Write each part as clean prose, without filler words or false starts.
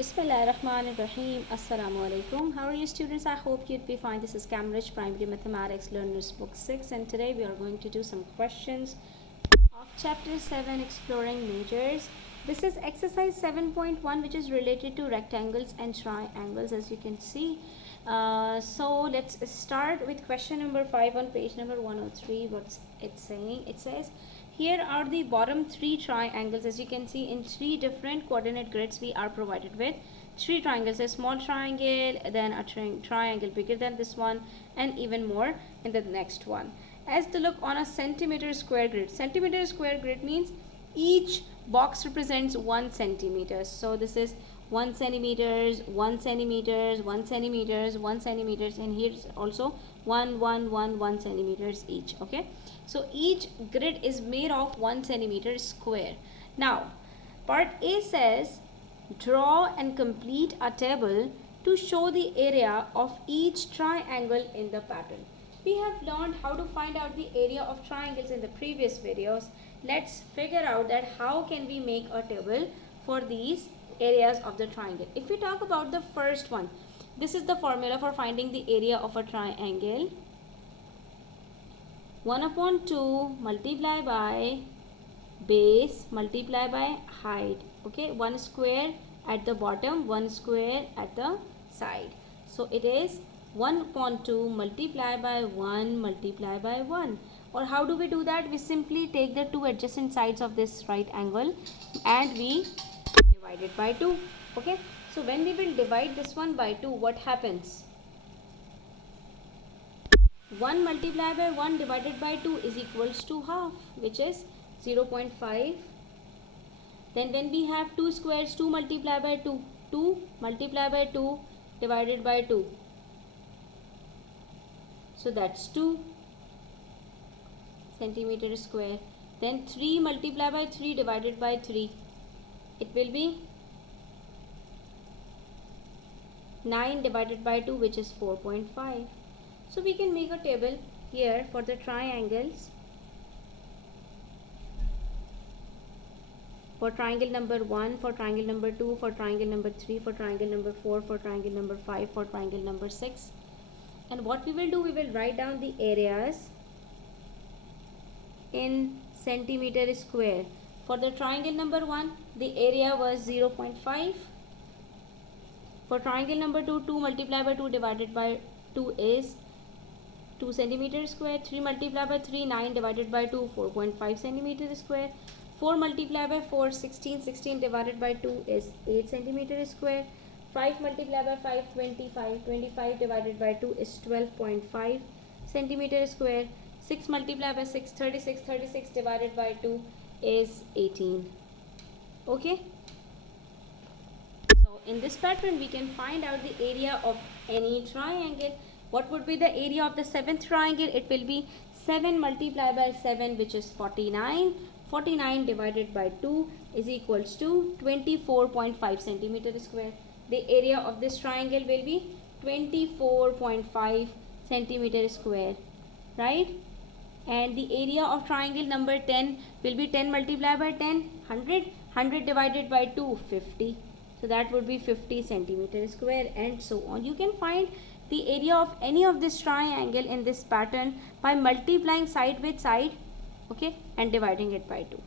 Bismillahirrahmanirrahim. Assalamu alaikum. How are you, students? I hope you'd be fine. This is Cambridge Primary Mathematics Learners Book 6, and today we are going to do some questions of Chapter 7, Exploring Measures. This is exercise 7.1, which is related to rectangles and triangles, as you can see. So let's start with question number 5 on page number 103. What's it saying? It says, here are the bottom three triangles. As you can see, in three different coordinate grids we are provided with three triangles: a small triangle, then a triangle bigger than this one, and even more in the next one. As they look on a centimeter square grid. Centimeter square grid means each box represents 1 centimeter. So this is 1 centimeters, 1 centimeters, 1 centimeters, 1 centimeters, and here's also 1 centimeters each. Okay, so each grid is made of 1 centimeter square. Now part A says, draw and complete a table to show the area of each triangle in the pattern. We have learned how to find out the area of triangles in the previous videos. Let's figure out that how can we make a table for these areas of the triangle. If we talk about the first one, this is the formula for finding the area of a triangle. 1/2 multiply by base multiply by height. Okay, 1 square at the bottom, 1 square at the side. So it is 1/2 multiply by 1 multiply by 1. Or how do we do that? We simply take the two adjacent sides of this right angle and we divide it by 2. Okay, so when we will divide this one by 2, what happens? 1 multiplied by 1 divided by 2 is equals to half, which is 0.5. Then when we have 2 squares, 2 multiplied by 2, 2 multiplied by 2 divided by 2. So that's 2 centimeter square. Then 3 multiplied by 3 divided by 3. It will be 9 divided by 2, which is 4.5. So we can make a table here for the triangles. For triangle number 1, for triangle number 2, for triangle number 3, for triangle number 4, for triangle number 5, for triangle number 6. And what we will do, we will write down the areas in centimeter square. For the triangle number 1, the area was 0.5. For triangle number 2, 2 multiplied by 2 divided by 2 is 2 centimeter square. 3 multiplied by 3, 9 divided by 2, 4.5 centimeter square. 4 multiplied by 4, 16. 16 divided by 2 is 8 centimeter square. 5 multiplied by 5, 25. 25 divided by 2 is 12.5 centimeter square. 6 multiplied by 6, 36. 36 divided by 2 is 18. Okay. So in this pattern, we can find out the area of any triangle. What would be the area of the seventh triangle? It will be 7 multiplied by 7, which is 49. 49 divided by 2 is equals to 24.5 centimeter square. The area of this triangle will be 24.5 centimeter square, right? And the area of triangle number 10 will be 10 multiplied by 10, 100. 100 divided by 2, 50. So that would be 50 centimeter square, and so on. You can find the area of any of this triangle in this pattern by multiplying side with side, okay, and dividing it by 2.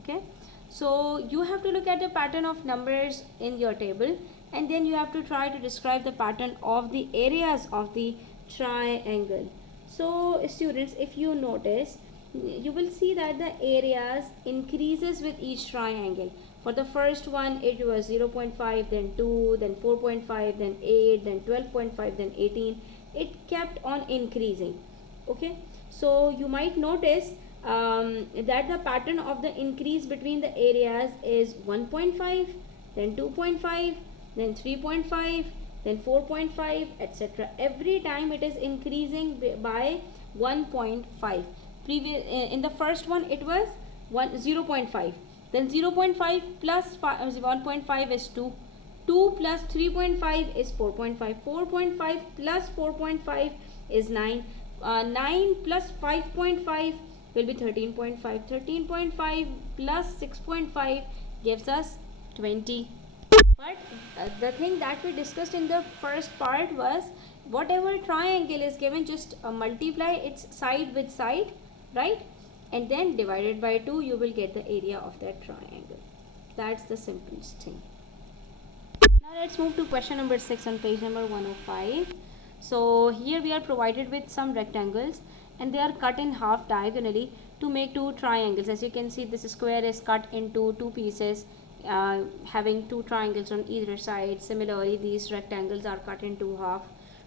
Okay, so you have to look at the pattern of numbers in your table, and then you have to try to describe the pattern of the areas of the triangle. So students, if you notice, you will see that the areas increases with each triangle. For the first one, it was 0.5, then 2, then 4.5, then 8, then 12.5, then 18. It kept on increasing. Okay, so you might notice that the pattern of the increase between the areas is 1.5, then 2.5, then 3.5, then 4.5, etc. Every time it is increasing by 1.5. In the first one it was 0.5. Then 0.5 plus 1.5 is 2. 2 plus 3.5 is 4.5. 4.5 plus 4.5 is 9. 9 plus 5.5 will be 13.5. 13.5 plus 6.5 gives us 20. But the thing that we discussed in the first part was, whatever triangle is given, just multiply its side with side, right? And then divided by 2, you will get the area of that triangle. That's the simplest thing. Now let's move to question number 6 on page number 105. So here we are provided with some rectangles and they are cut in half diagonally to make two triangles. As you can see, this square is cut into two pieces having two triangles on either side. Similarly, these rectangles are cut into half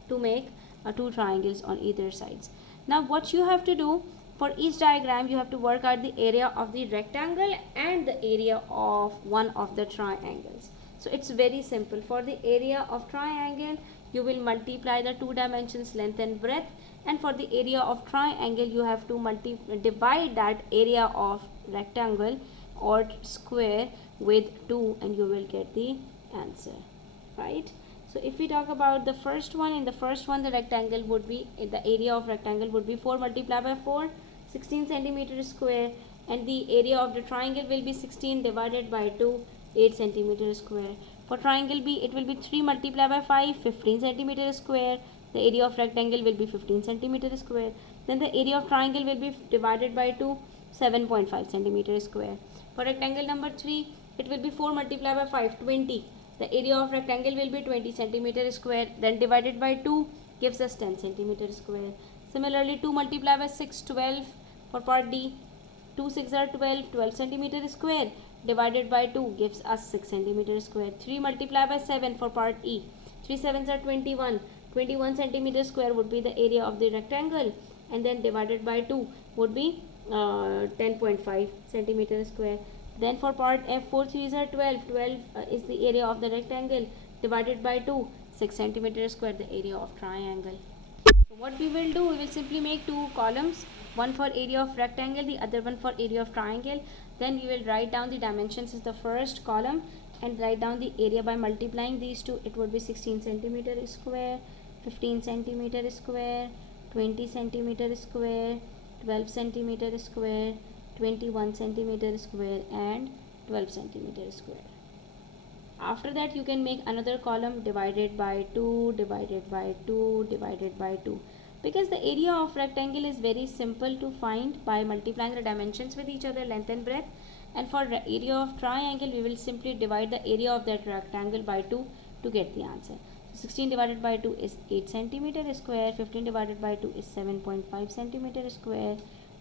to make two triangles on either sides. Now what you have to do, for each diagram you have to work out the area of the rectangle and the area of one of the triangles. So it's very simple. For the area of triangle, you will multiply the two dimensions length and breadth, and for the area of triangle you have to divide that area of rectangle or square with 2 and you will get the answer, right? So if we talk about the first one, in the first one the rectangle would be, the area of rectangle would be 4 multiplied by 4, 16 centimeter square, and the area of the triangle will be 16 divided by 2, 8 centimeter square. For triangle B, it will be 3 multiplied by 5, 15 centimeter square. The area of rectangle will be 15 centimeter square. Then the area of triangle will be divided by 2, 7.5 centimeter square. For rectangle number 3, it will be 4 multiplied by 5, 20. The area of rectangle will be 20 centimeter square. Then divided by 2 gives us 10 centimeter square. Similarly, 2 multiplied by 6, 12. For part D, 2 6 are 12, 12 centimeter square divided by 2 gives us 6 centimeter square. 3 multiplied by 7 for part E, 3 7s are 21, 21 centimeter square would be the area of the rectangle, and then divided by 2 would be 10.5 centimeter square. Then for part F, 4 3s are 12, 12 is the area of the rectangle, divided by 2, 6 centimeter square, the area of triangle. So what we will do, we will simply make two columns, one for area of rectangle, the other one for area of triangle. Then we will write down the dimensions as the first column and write down the area by multiplying these two. It would be 16 centimeter square, 15 centimeter square, 20 centimeter square, 12 centimeter square, 21 centimeter square, and 12 centimeter square. After that, you can make another column divided by 2, divided by 2, divided by 2. Because the area of rectangle is very simple to find by multiplying the dimensions with each other, length and breadth. And for the area of triangle, we will simply divide the area of that rectangle by 2 to get the answer. So 16 divided by 2 is 8 centimeter square, 15 divided by 2 is 7.5 centimeter square,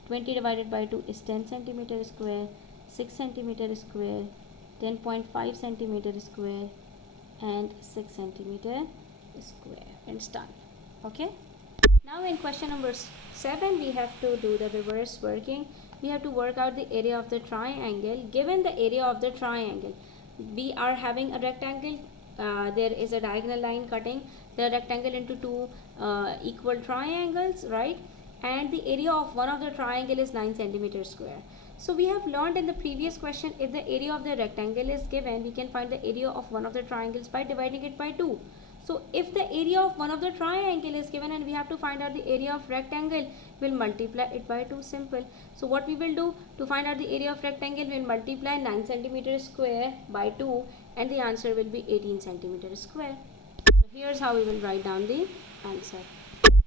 20 divided by 2 is 10 centimeter square, 6 centimeter square, 10.5 centimeter square, and 6 centimeter square, and it's done. Okay. Now in question number 7, we have to do the reverse working. We have to work out the area of the triangle. Given the area of the triangle, we are having a rectangle. There is a diagonal line cutting the rectangle into two equal triangles, right? And the area of one of the triangle is 9 centimeter square. So we have learned in the previous question, if the area of the rectangle is given, we can find the area of one of the triangles by dividing it by 2. So if the area of one of the triangle is given and we have to find out the area of rectangle, we'll multiply it by 2, simple. So what we will do to find out the area of rectangle, we'll multiply 9 centimeter square by 2 and the answer will be 18 centimeter square. So here's how we will write down the answer.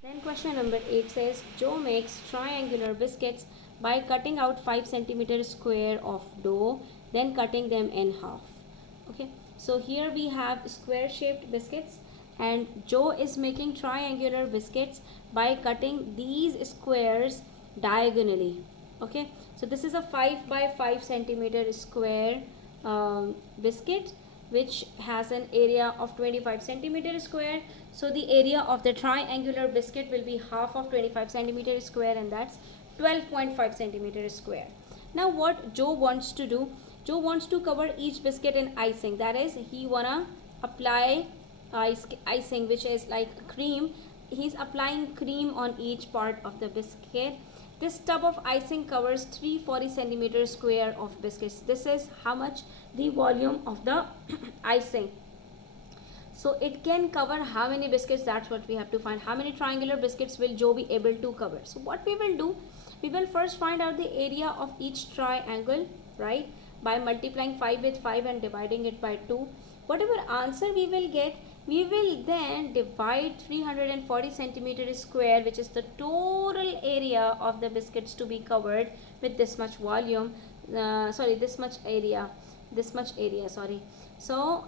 Then question number 8 says, Joe makes triangular biscuits by cutting out 5 centimeter square of dough, then cutting them in half. Okay, so here we have square shaped biscuits and Joe is making triangular biscuits by cutting these squares diagonally. Okay, so this is a 5 by 5 centimeter square biscuit which has an area of 25 centimeter square. So the area of the triangular biscuit will be half of 25 centimeter square, and that's 12.5 centimeter square. Now what Joe wants to do, Joe wants to cover each biscuit in icing. That is, he wanna apply icing, which is like cream. He's applying cream on each part of the biscuit. This tub of icing covers 340 centimeter square of biscuits. This is how much the volume of the icing. So it can cover how many biscuits? That's what we have to find. How many triangular biscuits will Joe be able to cover? So what we will do, we will first find out the area of each triangle, right? By multiplying 5 with 5 and dividing it by 2. Whatever answer we will get, we will then divide 340 centimeters square, which is the total area of the biscuits to be covered with this much volume, this much area, sorry. So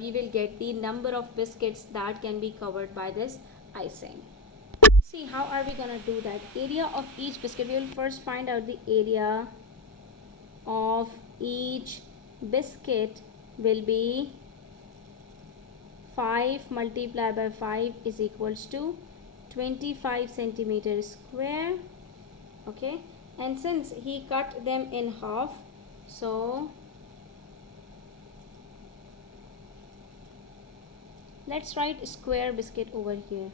we will get the number of biscuits that can be covered by this icing. See, how are we gonna do that? Area of each biscuit, we will first find out the area of each biscuit will be 5 multiplied by 5 is equals to 25 centimeters square. Okay, and since he cut them in half, so let's write square biscuit over here.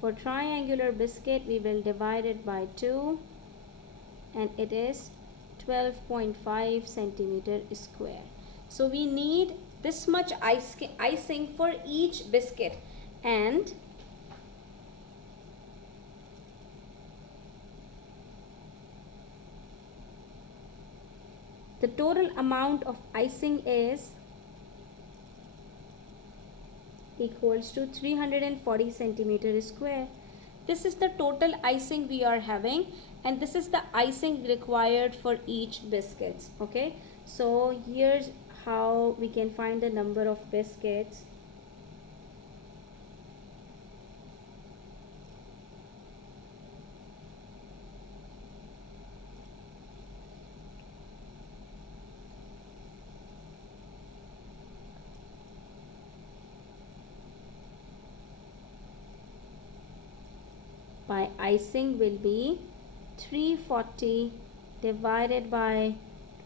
For triangular biscuit, we will divide it by 2, and it is 12.5 centimeter square. So we need this much icing for each biscuit, and the total amount of icing is equals to 340 centimeters square. This is the total icing we are having, and this is the icing required for each biscuits. Okay, so here's how we can find the number of biscuits. By icing will be 340 divided by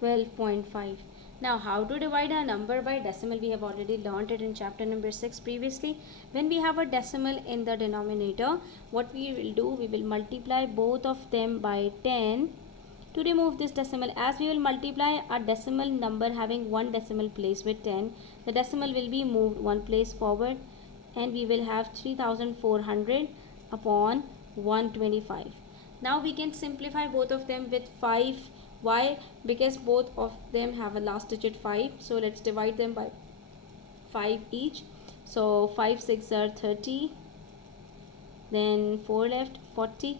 12.5. Now, how to divide a number by decimal? We have already learned it in chapter number 6 previously. When we have a decimal in the denominator, what we will do, we will multiply both of them by 10 to remove this decimal. As we will multiply a decimal number having one decimal place with 10, the decimal will be moved one place forward, and we will have 3400 upon 125. Now we can simplify both of them with 5. Why? Because both of them have a last digit 5. So let's divide them by 5 each. So 5 6 are 30, then 4 left, 40,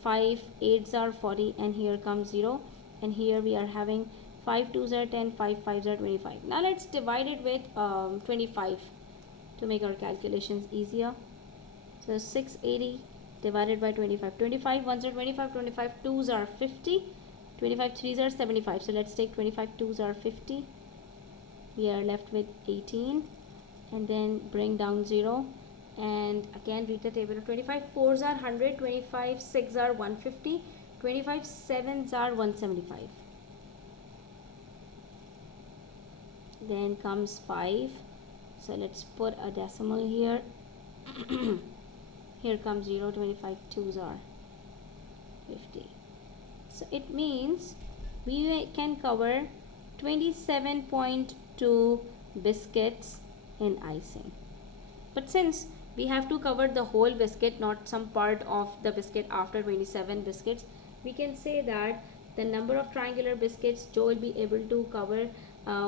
5 8s are 40, and here comes 0, and here we are having 5 2s are 10, 5 5s are 25. Now let's divide it with 25 to make our calculations easier. So 680 divided by 25. 25 1s are 25, 25 2s are 50, 25 3s are 75. So let's take 25 2s are 50. We are left with 18, and then bring down 0, and again read the table. 25 4s are 100, 25 6 are 150, 25 7s are 175. Then comes 5. So let's put a decimal here. Here comes 0, 25 2s are 50. So it means we can cover 27.2 biscuits in icing. But since we have to cover the whole biscuit, not some part of the biscuit after 27 biscuits, we can say that the number of triangular biscuits Joe will be able to cover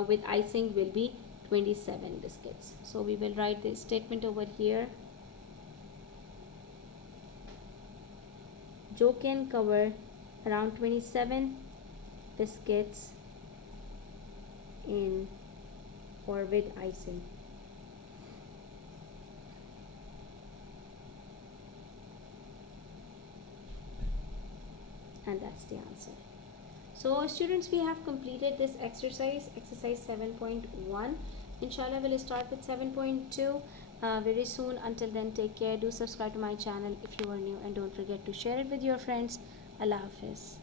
with icing will be 27 biscuits. So we will write this statement over here. Joe can cover around 27 biscuits in or with icing. And that's the answer. So students, we have completed this exercise 7.1. Inshallah, we'll start with 7.2 very soon. Until then, take care. Do subscribe to my channel if you are new, and don't forget to share it with your friends. Allah Hafiz.